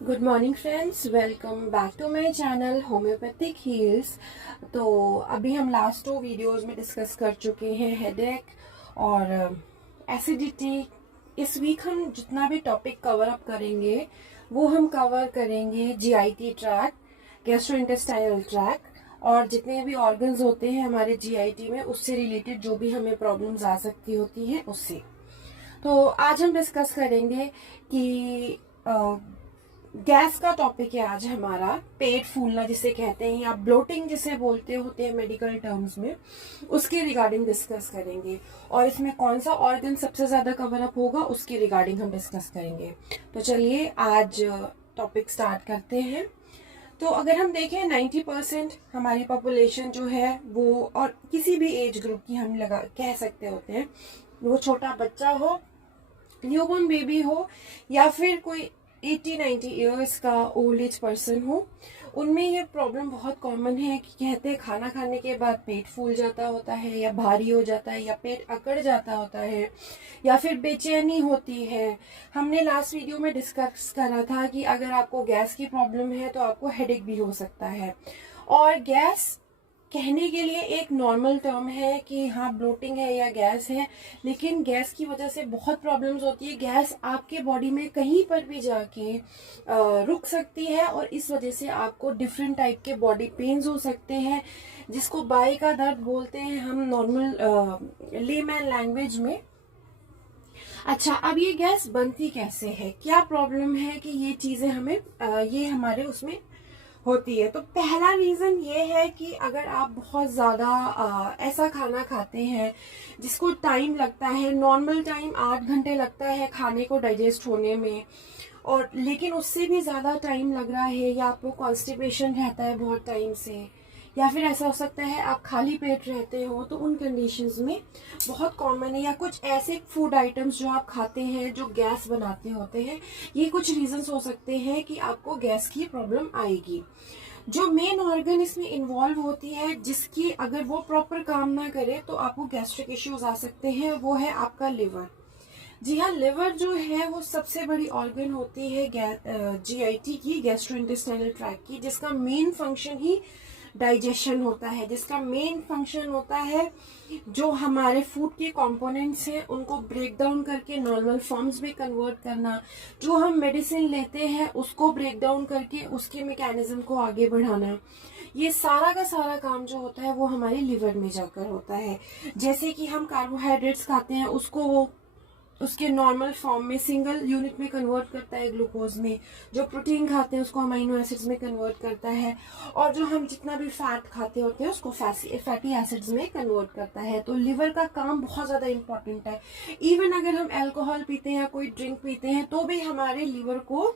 Good morning friends, welcome back to my channel homeopathic heals. तो अभी हम last 2 videos में डिस्कस कर चुके हैं हेडेक और एसिडिटी। इस वीक हम जितना भी टॉपिक कवर अप करेंगे वो हम कवर करेंगे जीआईटी ट्रैक, गैस्ट्रोइंटेस्टाइनल ट्रैक और जितने भी ऑर्गन्स होते हैं हमारे जीआईटी में उससे रिलेटेड जो भी हमें प्रॉब्लम्स आ सकती होती हैं उससे। तो आज हम डिस्कस करेंगे कि गैस का टॉपिक है आज हमारा, पेट फूलना जिसे कहते हैं या ब्लोटिंग जिसे बोलते होते हैं मेडिकल टर्म्स में, उसके रिगार्डिंग डिस्कस करेंगे। और इसमें कौन सा ऑर्गन सबसे ज्यादा कवर अप होगा उसके रिगार्डिंग हम डिस्कस करेंगे। तो चलिए आज टॉपिक स्टार्ट करते हैं। तो अगर हम देखें 90% हमारी पॉपुलेशन जो है वो, और किसी भी एज ग्रुप की हम लगा कह सकते होते हैं, वो छोटा बच्चा हो, न्यूबॉर्न बेबी हो या फिर कोई 80-90 ईयर्स का ओल्ड एज पर्सन हो, उनमें ये प्रॉब्लम बहुत कॉमन है कि कहते हैं खाना खाने के बाद पेट फूल जाता होता है या भारी हो जाता है या पेट अकड़ जाता होता है या फिर बेचैनी होती है। हमने लास्ट वीडियो में डिस्कस करा था कि अगर आपको गैस की प्रॉब्लम है तो आपको हेडेक भी हो सकता है। और गैस कहने के लिए एक नॉर्मल टर्म है कि हाँ ब्लोटिंग है या गैस है, लेकिन गैस की वजह से बहुत प्रॉब्लम्स होती है। गैस आपके बॉडी में कहीं पर भी जाके रुक सकती है और इस वजह से आपको डिफरेंट टाइप के बॉडी पेन्स हो सकते हैं, जिसको बाई का दर्द बोलते हैं हम नॉर्मल लेमैन लैंग्वेज में। अच्छा, अब ये गैस बनती कैसे है, क्या प्रॉब्लम है कि ये चीजें हमें ये हमारे उसमें होती है। तो पहला रीजन ये है कि अगर आप बहुत ज्यादा ऐसा खाना खाते हैं जिसको टाइम लगता है, नॉर्मल टाइम 8 घंटे लगता है खाने को डाइजेस्ट होने में, और लेकिन उससे भी ज्यादा टाइम लग रहा है, या आपको कॉन्स्टिपेशन रहता है बहुत टाइम से, या फिर ऐसा हो सकता है आप खाली पेट रहते हो, तो उन कंडीशंस में बहुत कॉमन है। या कुछ ऐसे फूड आइटम्स जो आप खाते हैं जो गैस बनाते होते हैं, ये कुछ रीजंस हो सकते हैं कि आपको गैस की प्रॉब्लम आएगी। जो मेन ऑर्गन इसमें इन्वॉल्व होती है, जिसकी अगर वो प्रॉपर काम ना करे तो आपको गैस्ट्रिक इश्यूज आ सकते हैं, वो है आपका लिवर। जी हाँ, लिवर जो है वो सबसे बड़ी ऑर्गन होती है जीआईटी की, गैस्ट्रोइंटेस्टाइनल ट्रैक्ट की, जिसका मेन फंक्शन ही डाइजेशन होता है, जिसका मेन फंक्शन होता है जो हमारे फूड के कंपोनेंट्स हैं उनको ब्रेक डाउन करके नॉर्मल फॉर्म्स में कन्वर्ट करना, जो हम मेडिसिन लेते हैं उसको ब्रेक डाउन करके उसके मैकेनिज्म को आगे बढ़ाना। ये सारा का सारा काम जो होता है वो हमारे लिवर में जाकर होता है। जैसे कि हम कार्बोहाइड्रेट्स खाते हैं उसको वो उसके नॉर्मल फॉर्म में सिंगल यूनिट में कन्वर्ट करता है ग्लूकोज में, जो प्रोटीन खाते हैं उसको अमाइनो एसिड्स में कन्वर्ट करता है, और जो हम जितना भी फैट खाते होते हैं उसको फैटी एसिड्स में कन्वर्ट करता है। तो लिवर का काम बहुत ज़्यादा इंपॉर्टेंट है। इवन अगर हम अल्कोहल पीते हैं या कोई ड्रिंक पीते हैं तो भी हमारे लिवर को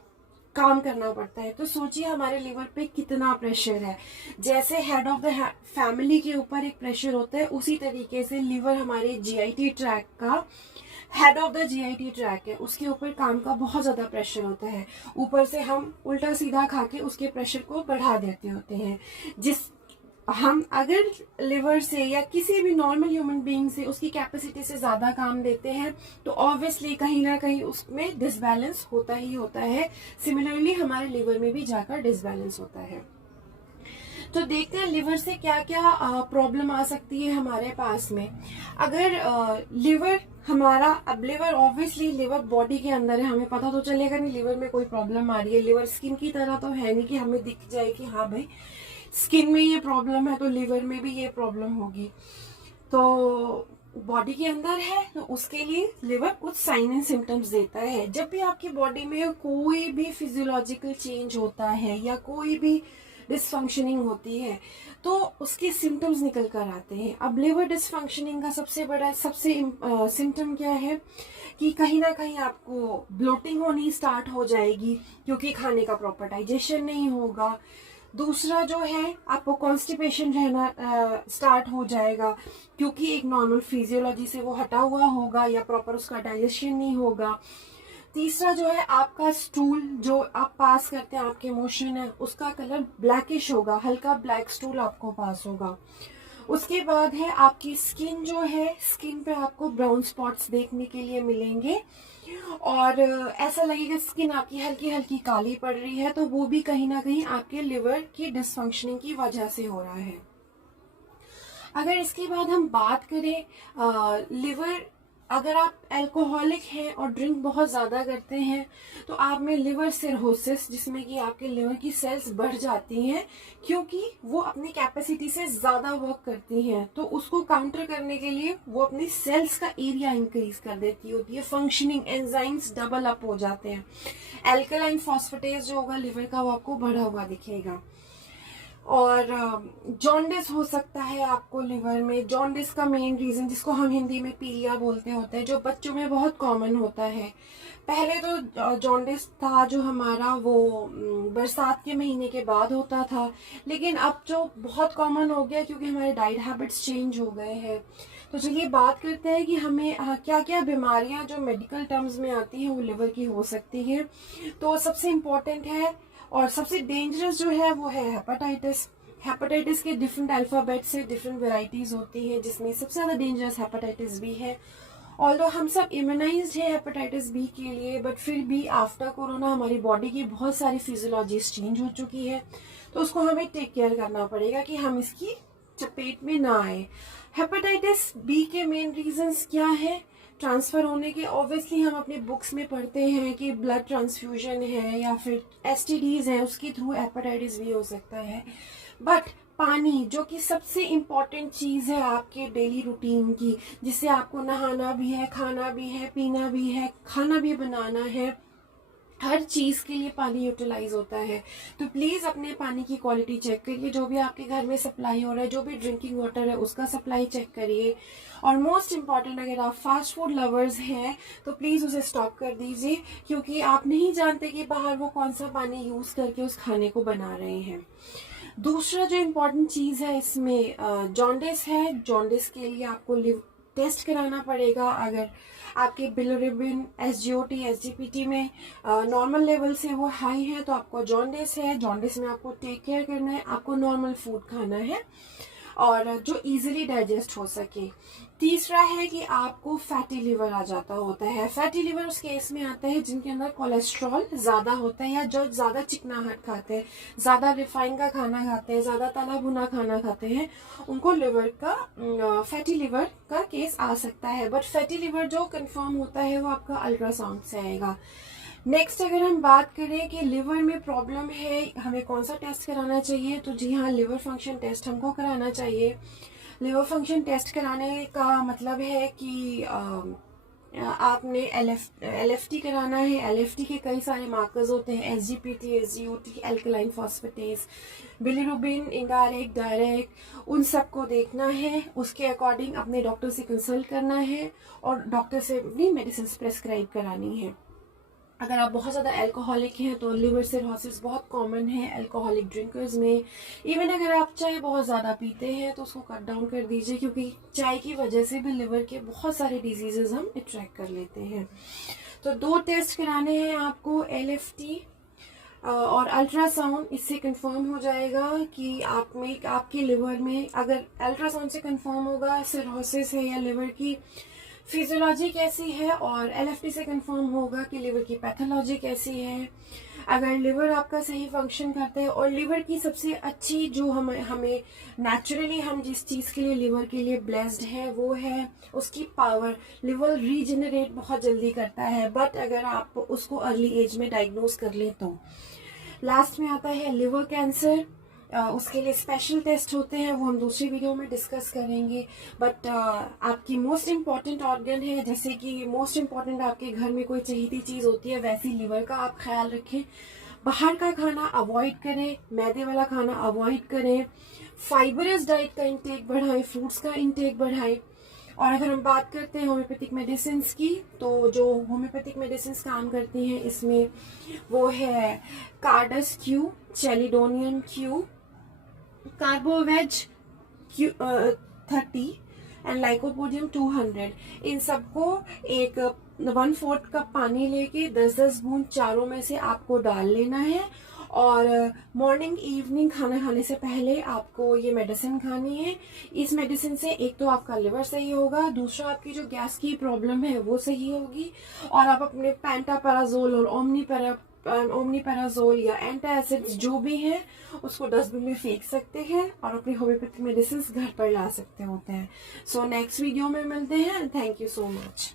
काम करना पड़ता है। तो सोचिए हमारे लिवर पे कितना प्रेशर है। जैसे हेड ऑफ द फैमिली के ऊपर एक प्रेशर होता है, उसी तरीके से लिवर हमारे जीआईटी ट्रैक का head of the GIT track है, उसके ऊपर काम का बहुत ज्यादा प्रेशर होता है। ऊपर से हम उल्टा सीधा खा के उसके प्रेशर को बढ़ा देते होते हैं। जिस हम अगर लिवर से या किसी भी नॉर्मल ह्यूमन बीइंग से उसकी कैपेसिटी से ज्यादा काम देते हैं तो ऑब्वियसली कहीं ना कहीं उसमें डिसबैलेंस होता ही होता है। सिमिलरली हमारे लिवर में भी जाकर डिसबैलेंस होता है। तो देखते हैं लिवर से क्या क्या प्रॉब्लम आ सकती है हमारे पास में। अगर लिवर हमारा, अब लिवर ऑब्वियसली लिवर बॉडी के अंदर है, हमें पता तो चलेगा नहीं लिवर में कोई प्रॉब्लम आ रही है। लिवर स्किन की तरह तो है नहीं कि हमें दिख जाए कि हाँ भाई स्किन में ये प्रॉब्लम है तो लिवर में भी ये प्रॉब्लम होगी। तो बॉडी के अंदर है तो उसके लिए लिवर कुछ साइन एंड सिम्टम्स देता है। जब भी आपकी बॉडी में कोई भी फिजियोलॉजिकल चेंज होता है या कोई भी डिसफंक्शनिंग होती है तो उसके सिम्टम्स निकल कर आते हैं। अब लिवर डिसफंक्शनिंग का सबसे बड़ा सिम्टम क्या है कि कहीं ना कहीं आपको ब्लोटिंग होनी स्टार्ट हो जाएगी क्योंकि खाने का प्रॉपर डाइजेशन नहीं होगा। दूसरा जो है आपको कॉन्स्टिपेशन रहना स्टार्ट हो जाएगा क्योंकि एक नॉर्मल फिजियोलॉजी से वो हटा हुआ होगा या प्रॉपर उसका डाइजेशन नहीं होगा। तीसरा जो है आपका स्टूल जो आप पास करते हैं, आपके मोशन है उसका कलर ब्लैकिश होगा, हल्का ब्लैक स्टूल आपको पास होगा। उसके बाद है आपकी स्किन जो है, स्किन पे आपको ब्राउन स्पॉट्स देखने के लिए मिलेंगे। और ऐसा लगेगा स्किन आपकी हल्की हल्की काली पड़ रही है, तो वो भी कहीं ना कहीं आपके लिवर की डिसफंक्शनिंग की वजह से हो रहा है। अगर इसके बाद हम बात करें लिवर, अगर आप अल्कोहलिक हैं और ड्रिंक बहुत ज़्यादा करते हैं तो आप में लिवर सिरहोसिस, जिसमें कि आपके लिवर की सेल्स बढ़ जाती हैं क्योंकि वो अपनी कैपेसिटी से ज़्यादा वर्क करती हैं, तो उसको काउंटर करने के लिए वो अपनी सेल्स का एरिया इंक्रीज कर देती होती है। फंक्शनिंग एंजाइम्स डबल अप हो जाते हैं। एल्कलाइन फॉस्फेटेज जो होगा लिवर का वो आपको बढ़ा हुआ दिखेगा। और जॉन्डिस हो सकता है आपको लिवर में। जॉन्डिस का मेन रीजन, जिसको हम हिंदी में पीलिया बोलते होते हैं, जो बच्चों में बहुत कॉमन होता है। पहले तो जॉन्डिस था जो हमारा वो बरसात के महीने के बाद होता था, लेकिन अब जो बहुत कॉमन हो गया क्योंकि हमारे डाइट हैबिट्स चेंज हो गए हैं। तो चलिए बात करते हैं कि हमें क्या क्या बीमारियां जो मेडिकल टर्म्स में आती हैं वो लिवर की हो सकती हैं। तो सबसे इम्पोर्टेंट है और सबसे डेंजरस जो है वो है हेपेटाइटिस। हेपेटाइटिस के डिफरेंट अल्फाबेट से डिफरेंट वेराइटीज होती हैं, जिसमें सबसे ज्यादा डेंजरस हेपेटाइटिस बी है। ऑल्दो हम सब इम्यूनाइज्ड है हेपेटाइटिस बी के लिए, बट फिर भी आफ्टर कोरोना हमारी बॉडी की बहुत सारी फिजियोलॉजीज चेंज हो चुकी है, तो उसको हमें टेक केयर करना पड़ेगा कि हम इसकी चपेट में ना आए। हेपेटाइटिस बी के मेन रीजंस क्या है ट्रांसफर होने के? ऑब्वियसली हम अपने बुक्स में पढ़ते हैं कि ब्लड ट्रांसफ्यूजन है या फिर एसटीडीज हैं, उसके थ्रू हेपेटाइटिस भी हो सकता है। बट पानी, जो कि सबसे इम्पॉर्टेंट चीज है आपके डेली रूटीन की, जिससे आपको नहाना भी है, खाना भी है, पीना भी है, खाना भी बनाना है, हर चीज के लिए पानी यूटिलाइज होता है। तो प्लीज अपने पानी की क्वालिटी चेक करिए। जो भी आपके घर में सप्लाई हो रहा है, जो भी ड्रिंकिंग वाटर है, उसका सप्लाई चेक करिए। और मोस्ट इम्पॉर्टेंट, अगर आप फास्ट फूड लवर्स हैं तो प्लीज उसे स्टॉप कर दीजिए, क्योंकि आप नहीं जानते कि बाहर वो कौन सा पानी यूज करके उस खाने को बना रहे हैं। दूसरा जो इम्पोर्टेंट चीज है इसमें जॉन्डिस है। जॉन्डिस के लिए आपको टेस्ट कराना पड़ेगा। अगर आपके बिलिरुबिन, एसजीओटी, एसजीपीटी में नॉर्मल लेवल से वो हाई है तो आपको जॉन्डिस है। जॉन्डिस में आपको टेक केयर करना है, आपको नॉर्मल फूड खाना है और जो इजीली डाइजेस्ट हो सके। तीसरा है कि आपको फैटी लिवर आ जाता होता है। फैटी लिवर उस केस में आता है जिनके अंदर कोलेस्ट्रॉल ज्यादा होता है या जो ज्यादा चिकनाहट खाते हैं, ज्यादा रिफाइन का खाना खाते हैं, ज्यादा तला भुना खाना खाते हैं, उनको लिवर का फैटी लिवर का केस आ सकता है। बट फैटी लिवर जो कंफर्म होता है वो आपका अल्ट्रासाउंड से आएगा। नेक्स्ट अगर हम बात करें कि लिवर में प्रॉब्लम है, हमें कौन सा टेस्ट कराना चाहिए, तो जी हाँ, लिवर फंक्शन टेस्ट हमको कराना चाहिए। लिवर फंक्शन टेस्ट कराने का मतलब है कि आपने एलएफटी कराना है। एलएफटी के कई सारे मार्कर्स होते हैं, SGPT, SGOT, alkaline phosphatase, bilirubin, indirect, direct, उन सबको देखना है। उसके अकॉर्डिंग अपने डॉक्टर से कंसल्ट करना है और डॉक्टर से भी मेडिसिन प्रेस्क्राइब करानी है। अगर आप बहुत ज़्यादा अल्कोहलिक हैं तो लिवर सिरहोसिस बहुत कॉमन है अल्कोहलिक ड्रिंकर्स में। इवन अगर आप चाय बहुत ज़्यादा पीते हैं तो उसको कट डाउन कर दीजिए, क्योंकि चाय की वजह से भी लिवर के बहुत सारे डिजीजेज हम अट्रैक्ट कर लेते हैं। तो 2 टेस्ट कराने हैं आपको, एलएफटी और अल्ट्रासाउंड। इससे कंफर्म हो जाएगा कि आप में, आपके लिवर में, अगर अल्ट्रासाउंड से कंफर्म होगा सिरहोसिस है या लिवर की फिजियोलॉजी कैसी है, और एलएफटी से कंफर्म होगा कि लिवर की पैथोलॉजी कैसी है। अगर लिवर आपका सही फंक्शन करता है, और लिवर की सबसे अच्छी जो हमें नेचुरली हम जिस चीज़ के लिए लिवर के लिए ब्लेस्ड है वो है उसकी पावर। लिवर रीजनरेट बहुत जल्दी करता है, बट अगर आप उसको अर्ली एज में डायग्नोज कर ले तो। लास्ट में आता है लिवर कैंसर। उसके लिए स्पेशल टेस्ट होते हैं, वो हम दूसरी वीडियो में डिस्कस करेंगे। बट आपकी मोस्ट इम्पॉर्टेंट ऑर्गन है, जैसे कि मोस्ट इम्पॉर्टेंट आपके घर में कोई चहीती चीज़ होती है, वैसी लिवर का आप ख्याल रखें। बाहर का खाना अवॉइड करें, मैदे वाला खाना अवॉइड करें, फाइबरस डाइट का इंटेक बढ़ाएं, फ्रूट्स का इंटेक बढ़ाएं। और अगर हम बात करते हैं होम्योपैथिक मेडिसिन की, तो जो होम्योपैथिक मेडिसिन काम करती हैं इसमें वो है cards Q, chelidonium Q, carbo veg 30 and lycopodium 200। इन सबको एक 1/4 कप पानी लेके 10-10 बूंद चारों में से आपको डाल लेना है और मॉर्निंग इवनिंग खाना खाने से पहले आपको ये मेडिसिन खानी है। इस मेडिसिन से एक तो आपका लिवर सही होगा, दूसरा आपकी जो गैस की प्रॉब्लम है वो सही होगी, और आप अपने पेंटापराजोल और ओमनीपैराजोल या एंटासिड्स जो भी है उसको डस्टबिन में फेंक सकते हैं और अपनी होम्योपैथिक मेडिसिन घर पर ला सकते होते हैं। सो नेक्स्ट वीडियो में मिलते हैं। Thank you so much.